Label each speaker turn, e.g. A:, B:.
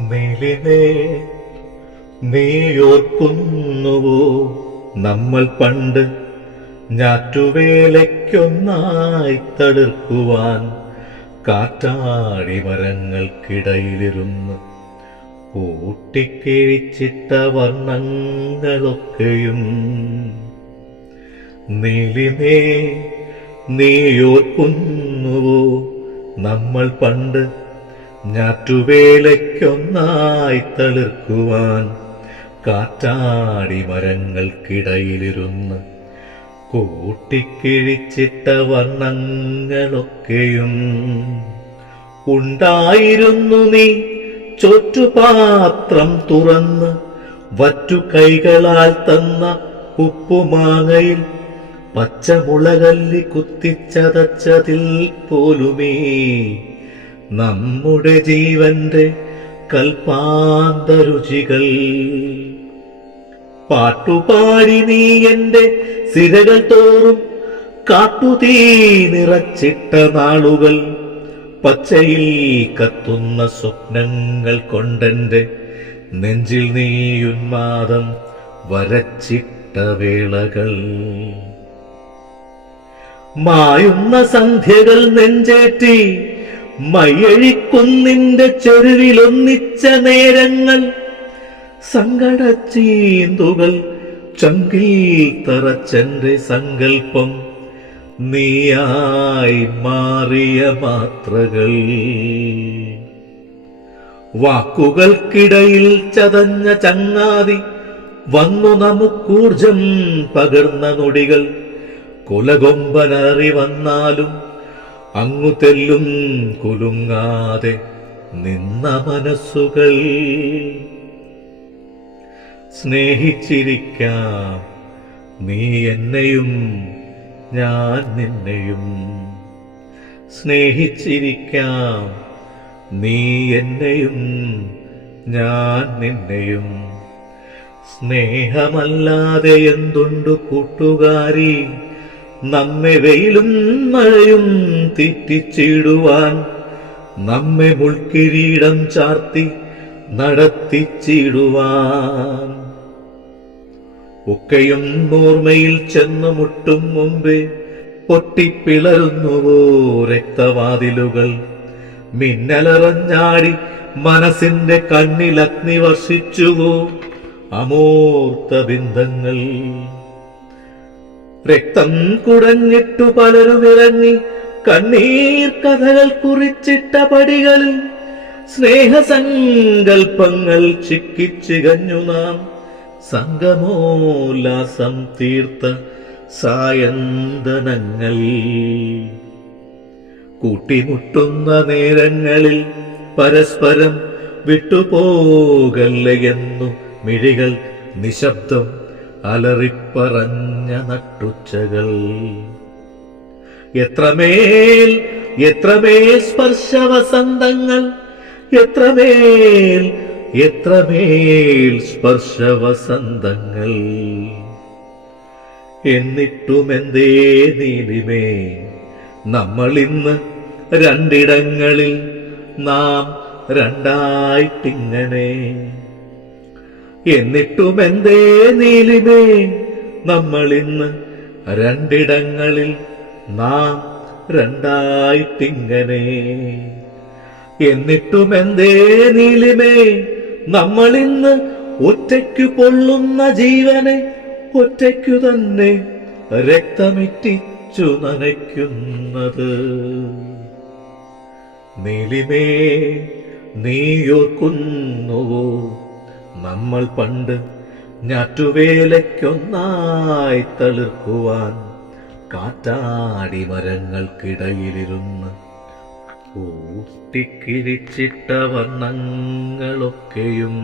A: നീലിമേ നീയോർക്കുന്നുവോ നമ്മൾ പണ്ട് ഞാറ്റുവേലയ്ക്കൊന്നായി തളിർക്കുവാൻ കാറ്റാടി മരങ്ങൾക്കിടയിലിരുന്ന് കൂട്ടിക്കിഴിച്ചിട്ട വർണങ്ങളൊക്കെയും നീലിനേ നീയോർക്കുന്നുവോ നമ്മൾ പണ്ട് ഞാറ്റുവേലയ്ക്കൊന്നായി തളിർക്കുവാൻ കാറ്റാടി മരങ്ങൾക്കിടയിലിരുന്ന് കൂട്ടിക്കിഴിച്ചിട്ട വർണങ്ങളൊക്കെയും ഉണ്ടായിരുന്നു നീ. ചൊറ്റുപാത്രം തുറന്ന് വറ്റു കൈകളാൽ തന്ന ഉപ്പുമാങ്ങയിൽ പച്ചമുളകല്ലി കുത്തിച്ചതച്ചതിൽ പോലുമേ നമ്മുടെ ജീവന്റെ കൽപ്പാന്തരുചികൾ. പാട്ടുപാടി നീ എന്റെ സിരകൾ തോറും കാട്ടുതീ നിറച്ചിട്ട നാളുകൾ. പച്ചയിൽ കത്തുന്ന സ്വപ്നങ്ങൾ കൊണ്ടെന്റെ നെഞ്ചിൽ നീ ഉന്മാദം വരച്ചിട്ട വേളകൾ. മായുന്ന സന്ധ്യകൾ നെഞ്ചേറ്റി മയ്യഴിക്കുന്നിന്റെ ചെരുവിലൊന്നിച്ച നേരങ്ങൾ. സങ്കടച്ചീന്തുകൾ ചങ്കിൽ തറച്ചെന്റെ സങ്കൽപ്പം. നീയായി മാറിയ മാത്രകൾ വാക്കുകൾക്കിടയിൽ ചതഞ്ഞ ചങ്ങാതി വന്നു നമുക്കൂർജം പകർന്ന നൊടികൾ. കുലകൊമ്പനറി വന്നാലും അങ്ങു തെല്ലും കുലുങ്ങാതെ നിന്ന മനസ്സുകൾ. സ്നേഹിച്ചിരിക്കാം നീ എന്നെയും ഞാൻ നിന്നെയും. സ്നേഹിച്ചിരിക്കാം നീ എന്നെയും ഞാൻ നിന്നെയും. സ്നേഹമല്ലാതെ എന്തുണ്ട് കൂട്ടുകാരി? നമ്മെ വെയിലും മഴയും തെറ്റിച്ചിടുവാൻ നമ്മെ മുൾക്കിരീടം ചാർത്തി നടത്തിച്ചിടുവാൻ. ഒക്കെയും ഓർമ്മയിൽ ചെന്നു മുട്ടും മുമ്പേ പൊട്ടിപ്പിളരുന്നുവോ രക്തവാതിലുകൾ? മിന്നലറഞ്ഞാടി മനസ്സിന്റെ കണ്ണിൽ അഗ്നി വർഷിച്ചുവോ അമൂർത്ത ബിന്ദങ്ങൾ രക്തം കുടഞ്ഞിട്ടു പലരും ഇറങ്ങി കണ്ണീർ കഥകൾ കുറിച്ചിട്ട പടികളിൽ സ്നേഹസങ്കൽപ്പങ്ങൾ ചിക്കിച്ചികഞ്ഞു നാം. സംഗമോല്ലാസം തീർത്ത സായന്തനങ്ങൾ. കൂട്ടിമുട്ടുന്ന നേരങ്ങളിൽ പരസ്പരം വിട്ടുപോകല്ല എന്നു മിഴികൾ നിശബ്ദം അലറിപ്പറഞ്ഞ നട്ടുച്ചകൾ. എത്രമേൽ എത്രമേൽ സ്പർശവസന്തങ്ങൾ എത്രമേൽ എത്രമേൽ സ്പർശവസന്തങ്ങൾ. എന്നിട്ടുമെന്തേ നീലിമേ നമ്മൾ ഇന്ന് രണ്ടിടങ്ങളിൽ നാം രണ്ടായിട്ടിങ്ങനെ. എന്നിട്ടുമെന്തേ നീലിമേ നമ്മൾ ഇന്ന് രണ്ടിടങ്ങളിൽ നാം രണ്ടായിട്ടിങ്ങനെ. എന്നിട്ടുമെന്തേ നീലിമേ നമ്മൾ ഇന്ന് ഒറ്റയ്ക്കു കൊള്ളുന്ന ജീവനെ ഒറ്റയ്ക്കു തന്നെ രക്തമിറ്റിച്ചു നനയ്ക്കുന്നത്. നീലിമേ നീയോർക്കുന്നുവോ? നമ്മൾ പണ്ട് ഞാറ്റുവേലയ്ക്കൊന്നായി തളിർക്കുവാൻ കാറ്റാടി മരങ്ങൾക്കിടയിലിരുന്ന് ഊട്ടിക്കിഴിച്ചിട്ട വർണങ്ങളൊക്കെയും